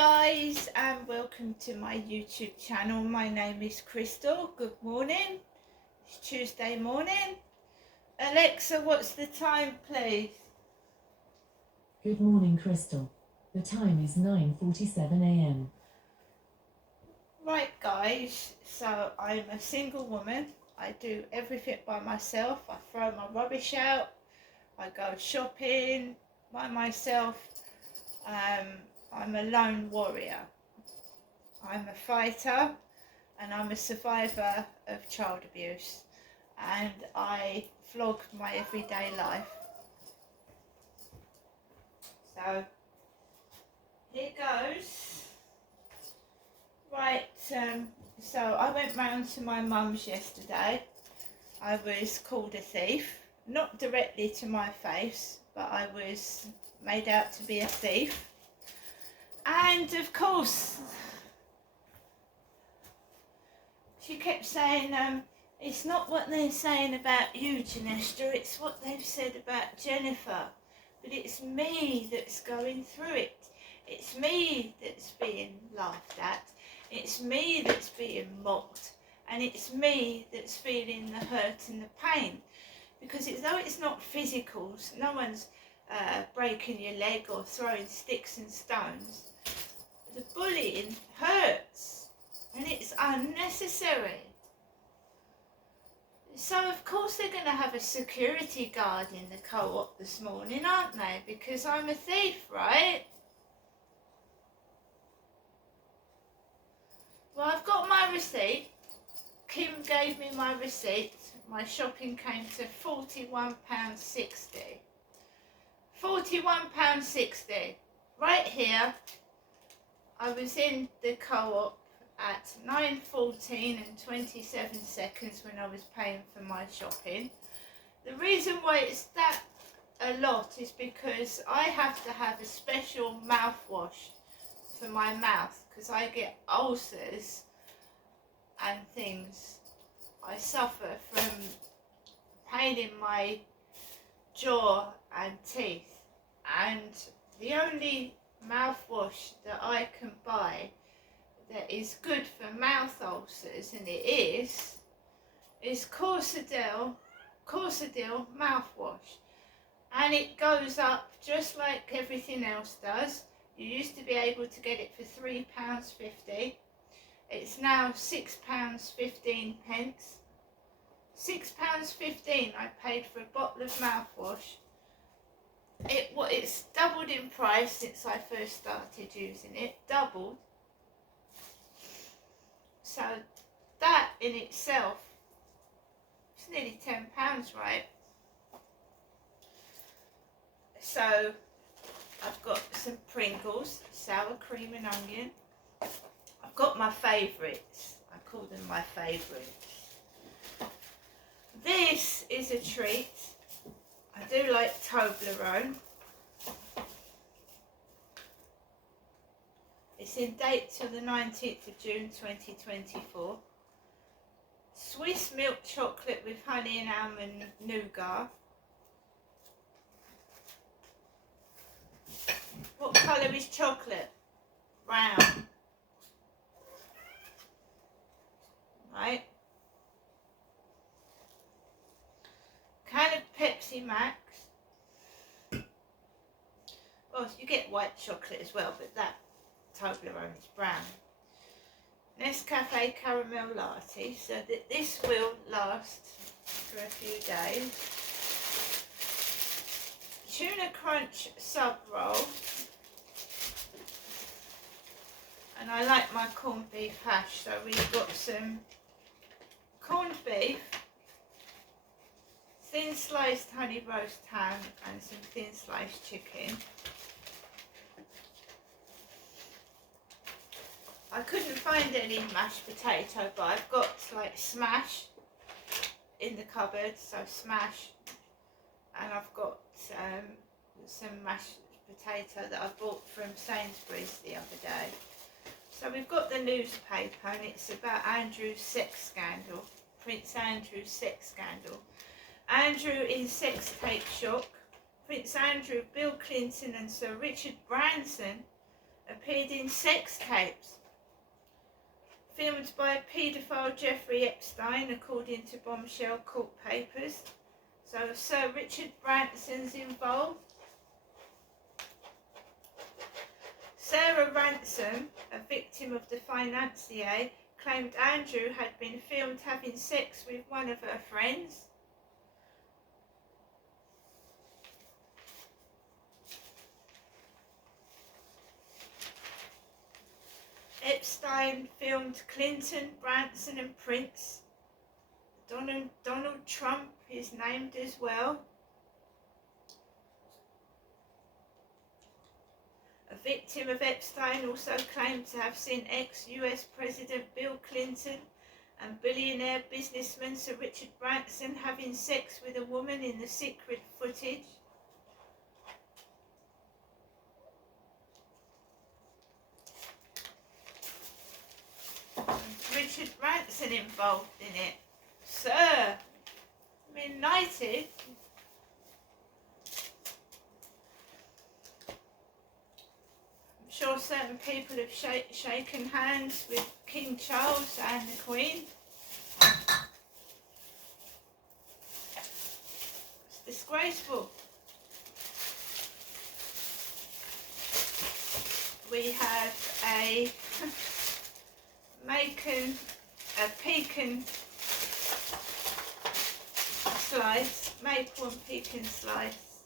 guys, and welcome to my YouTube channel. My name is Crystal. Good morning. It's Tuesday morning. Alexa, what's the time, please? Good morning, Crystal. The time is 9:47 a.m. Right guys, so I'm a single woman. I do everything by myself. I throw my rubbish out. I go shopping by myself. I'm a lone warrior. I'm a fighter and I'm a survivor of child abuse, and I vlog my everyday life. So here goes. Right, so I went round to my mum's yesterday. I was called a thief, not directly to my face, but I was made out to be a thief. And of course, she kept saying, it's not what they're saying about you, Janesta, it's what they've said about Jennifer. But it's me that's going through it. It's me that's being laughed at. It's me that's being mocked. And it's me that's feeling the hurt and the pain. Because though it's not physical, no one's breaking your leg or throwing sticks and stones, the bullying hurts. And it's unnecessary. So of course they're going to have a security guard in the co-op this morning, aren't they? Because I'm a thief, right? Well, I've got my receipt. Kim gave me my receipt. My shopping came to £41.60. £41.60. Right here, I was in the co-op at 9:14 and 27 seconds when I was paying for my shopping. The reason why it's that a lot is because I have to have a special mouthwash for my mouth because I get ulcers and things. I suffer from pain in my jaw and teeth, and the only mouthwash that I can buy that is good for mouth ulcers, and it is Corsadil mouthwash, and it goes up just like everything else does. You used to be able to get it for £3.50. It's now £6.15. £6.15 I paid for a bottle of mouthwash. It's doubled in price since I first started using it. Doubled. So that in itself, it's nearly £10, right? So I've got some Pringles, sour cream and onion. I've got my favourites. I call them my favourites. This is a treat. I do like Toblerone. It's in date till the 19th of June 2024. Swiss milk chocolate with honey and almond nougat. What colour is chocolate? Brown. Right. Can of Pepsi Max. Well, you get white chocolate as well, but that Toblerone is brown. Nescafe caramel latte, so that this will last for a few days. Tuna crunch sub roll, and I like my corned beef hash, so we've got some corned beef, thin sliced honey roast ham, and some thin sliced chicken. I couldn't find any mashed potato, but I've got like Smash in the cupboard, so Smash, and I've got some mashed potato that I bought from Sainsbury's the other day. So we've got the newspaper, and it's about Andrew's sex scandal, Prince Andrew's sex scandal. Andrew in sex tape shock. Prince Andrew, Bill Clinton and Sir Richard Branson appeared in sex tapes filmed by paedophile Jeffrey Epstein, according to bombshell court papers. So Sir Richard Branson's involved. Sarah Ransom, a victim of the financier, claimed Andrew had been filmed having sex with one of her friends. Epstein filmed Clinton, Branson and Prince. Donald Trump is named as well. A victim of Epstein also claimed to have seen ex-US President Bill Clinton and billionaire businessman Sir Richard Branson having sex with a woman in the secret footage. Richard Branson involved in it. Sir, I'm knighted. I'm sure certain people have shaken hands with King Charles and the Queen. It's disgraceful. We have a pecan slice, maple and pecan slice.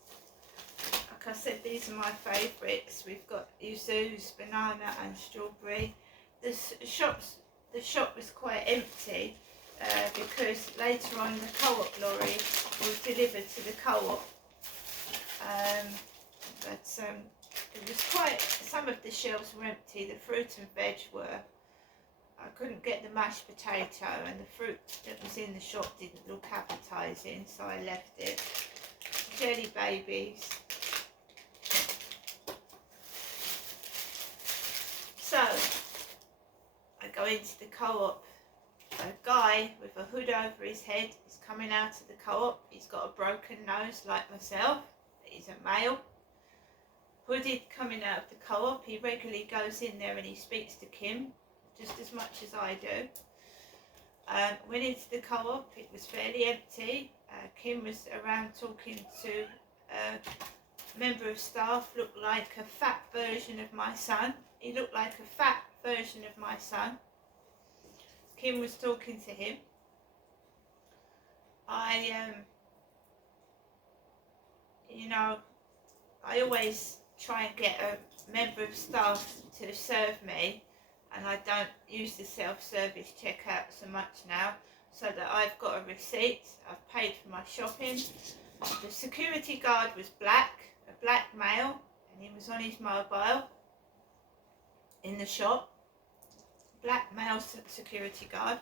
Like I said, these are my favourites. We've got yuzu's, banana and strawberry. The shop was quite empty because later on the co-op lorry was delivered to the co-op. It was quite, some of the shelves were empty, the fruit and veg were. I couldn't get the mashed potato, and the fruit that was in the shop didn't look appetising, so I left it. Jelly babies. So, I go into the co-op. A guy with a hood over his head is coming out of the co-op. He's got a broken nose like myself. He's a male. Hooded, coming out of the co-op. He regularly goes in there and he speaks to Kim, just as much as I do. Went into the co-op, it was fairly empty. Kim was around talking to a member of staff, looked like a fat version of my son. He looked like a fat version of my son. Kim was talking to him. I always try and get a member of staff to serve me, and I don't use the self-service checkout so much now, so that I've got a receipt. I've paid for my shopping. The security guard was black, a black male, and he was on his mobile in the shop. Black male security guard.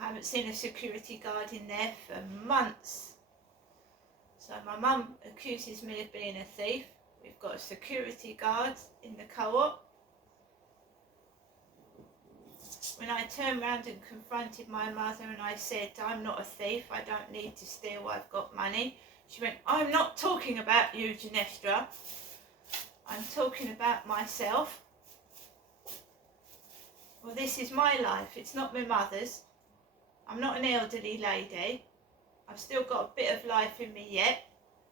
I haven't seen a security guard in there for months. So my mum accuses me of being a thief. We've got a security guard in the co-op. When I turned round and confronted my mother and I said, I'm not a thief, I don't need to steal, I've got money, she went, I'm not talking about you, Genestra. I'm talking about myself. Well, this is my life, it's not my mother's. I'm not an elderly lady. I've still got a bit of life in me yet,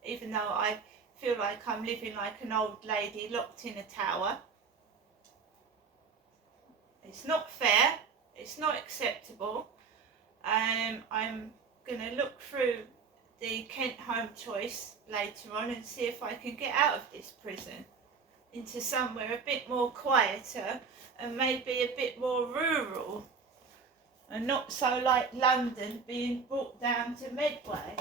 even though I feel like I'm living like an old lady locked in a tower. It's not fair, it's not acceptable. I'm going to look through the Kent Home Choice later on and see if I can get out of this prison into somewhere a bit more quieter and maybe a bit more rural, and not so like London being brought down to Medway.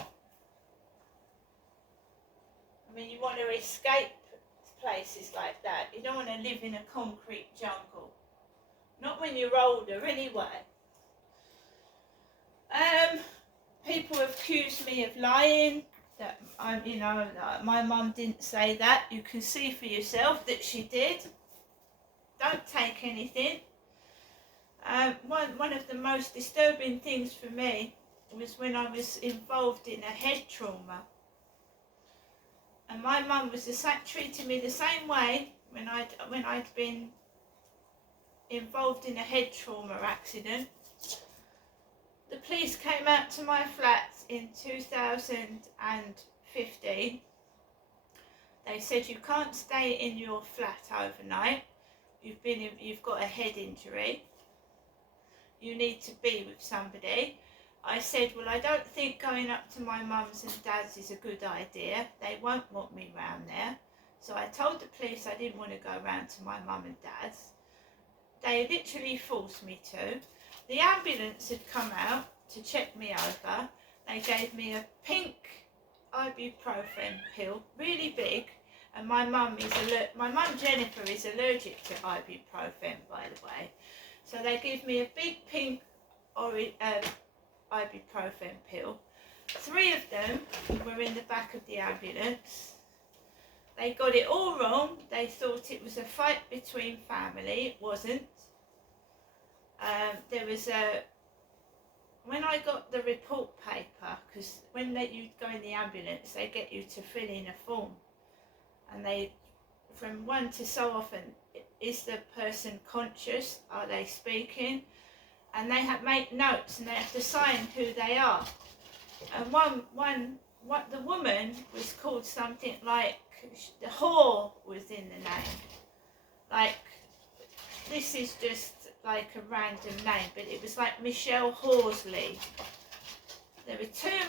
I mean, you want to escape places like that. You don't want to live in a concrete jungle. Not when you're older, anyway. People have accused me of lying, that my mum didn't say that. You can see for yourself that she did. Don't take anything. One of the most disturbing things for me was when I was involved in a head trauma. And And my mum was treating me the same way when I'd been involved in a head trauma accident. The police came out to my flat in 2015. They said you can't stay in your flat overnight. You've got a head injury. You need to be with somebody. I said, well, I don't think going up to my mum's and dad's is a good idea. They won't want me round there. So I told the police I didn't want to go round to my mum and dad's. They literally forced me to. The ambulance had come out to check me over. They gave me a pink ibuprofen pill, really big, and my mum Jennifer is allergic to ibuprofen, by the way. So they gave me a big pink ibuprofen pill. 3 of them were in the back of the ambulance. They got it all wrong. They thought it was a fight between family. It wasn't. When I got the report paper, because when you go in the ambulance, they get you to fill in a form, and from 1 to so often, is the person conscious? Are they speaking? And they make notes, and they have to sign who they are. And the woman was called something like, the whore was in the name. Like, this is just like a random name, but it was like Michelle Horsley. There were two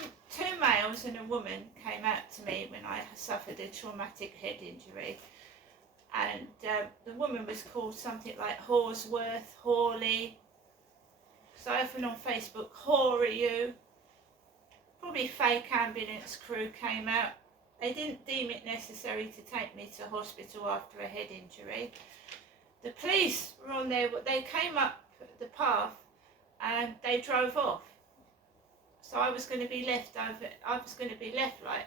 males and a woman came out to me when I suffered a traumatic head injury. And the woman was called something like Horsworth, Hawley. So I opened on Facebook, Whore are you? Probably fake ambulance crew came out. They didn't deem it necessary to take me to hospital after a head injury. The police were on there, they came up the path and they drove off. So I was going to be left like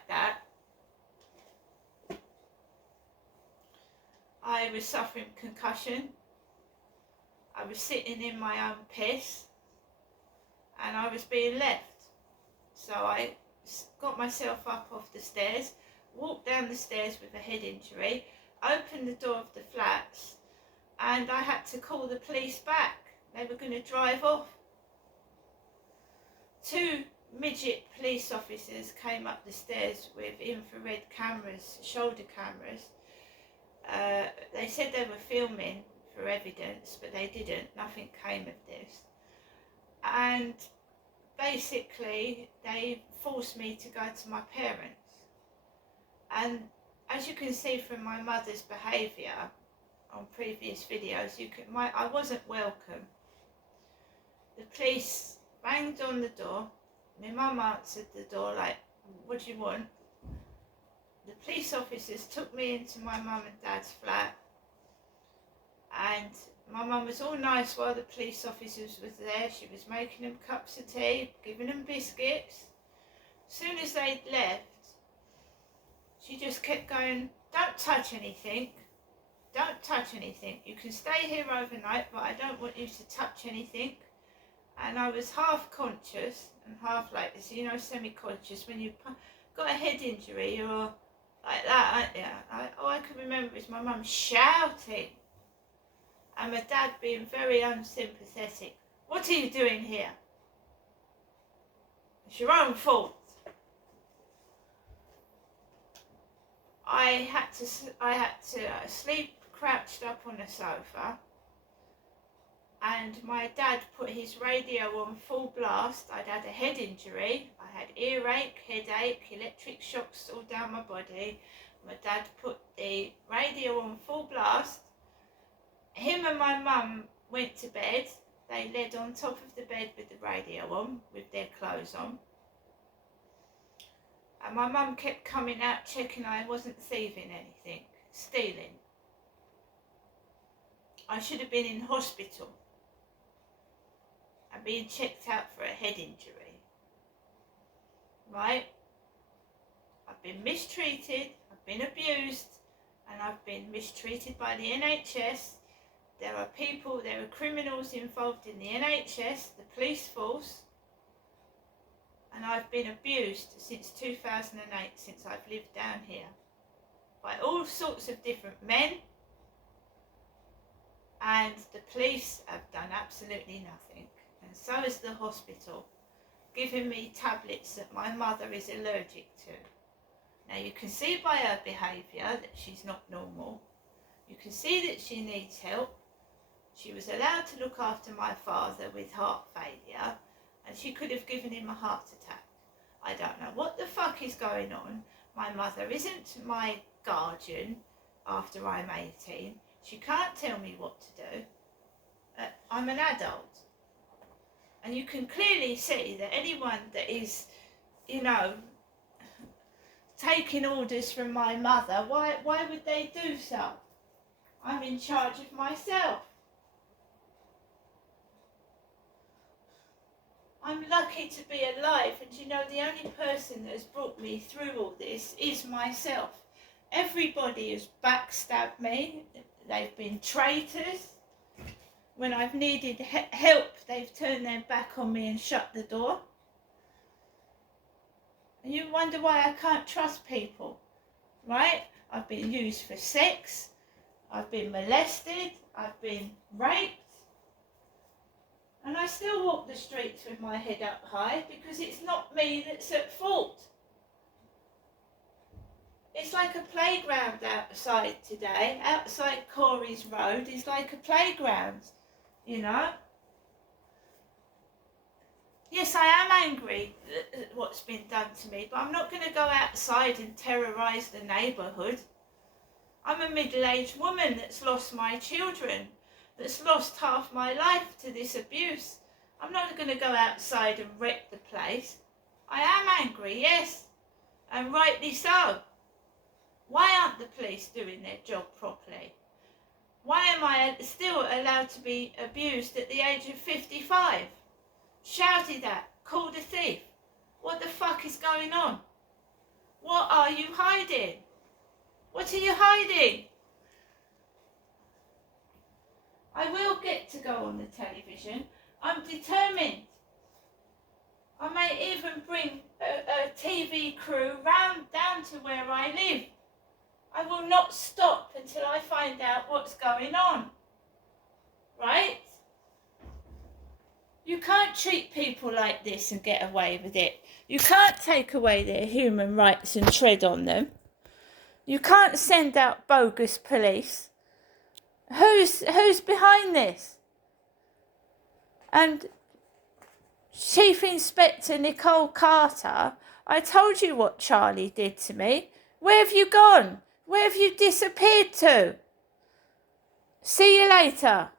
that. I was suffering concussion. I was sitting in my own piss and I was being left. So I got myself up off the stairs, walked down the stairs with a head injury, opened the door of the flats, and I had to call the police back. They were going to drive off. 2 midget police officers came up the stairs with infrared cameras, shoulder cameras. They said they were filming for evidence, but they didn't. Nothing came of this. And basically, they forced me to go to my parents. And as you can see from my mother's behaviour on previous videos, I wasn't welcome. The police banged on the door. My mum answered the door like, what do you want? The police officers took me into my mum and dad's flat, and my mum was all nice while the police officers was there. She was making them cups of tea, giving them biscuits. As soon as they'd left, she just kept going, don't touch anything. Don't touch anything. You can stay here overnight, but I don't want you to touch anything. And I was half conscious and half like this, semi-conscious. When you've got a head injury, you're like that, aren't you? All I can remember is my mum shouting and my dad being very unsympathetic. What are you doing here? It's your own fault. I had to sleep crouched up on the sofa, and my dad put his radio on full blast. I'd had a head injury. I had earache, headache, electric shocks all down my body. My dad put the radio on full blast. Him and my mum went to bed. They laid on top of the bed with the radio on, with their clothes on. And my mum kept coming out checking I wasn't thieving anything, stealing. I should have been in hospital and being checked out for a head injury. Right? I've been mistreated, I've been abused, and I've been mistreated by the NHS. There are criminals involved in the NHS, the police force, and I've been abused since 2008, since I've lived down here. by all sorts of different men, and the police have done absolutely nothing, and so has the hospital, giving me tablets that my mother is allergic to. Now you can see by her behaviour that she's not normal. You can see that she needs help. She was allowed to look after my father with heart failure, and she could have given him a heart attack. I don't know what the fuck is going on. My mother isn't my guardian after I'm 18. She can't tell me what to do. I'm an adult. And you can clearly see that anyone that is, taking orders from my mother, why would they do so? I'm in charge of myself. I'm lucky to be alive, and the only person that has brought me through all this is myself. Everybody has backstabbed me. They've been traitors. When I've needed help, they've turned their back on me and shut the door. And you wonder why I can't trust people, right? I've been used for sex. I've been molested. I've been raped. And I still walk the streets with my head up high because it's not me that's at fault. It's like a playground outside today. Outside Corey's Road is like a playground, Yes, I am angry at what's been done to me, but I'm not going to go outside and terrorise the neighbourhood. I'm a middle-aged woman that's lost my children, that's lost half my life to this abuse. I'm not going to go outside and wreck the place. I am angry, yes, and rightly so. Why aren't the police doing their job properly? Why am I still allowed to be abused at the age of 55? Shouted at, called a thief. What the fuck is going on? What are you hiding? What are you hiding? I will get to go on the television. I'm determined. I may even bring a TV crew round down to where I live. I will not stop until I find out what's going on. Right? You can't treat people like this and get away with it. You can't take away their human rights and tread on them. You can't send out bogus police. Who's behind this? And Chief Inspector Nicole Carter, I told you what Charlie did to me. Where have you gone? Where have you disappeared to? See you later.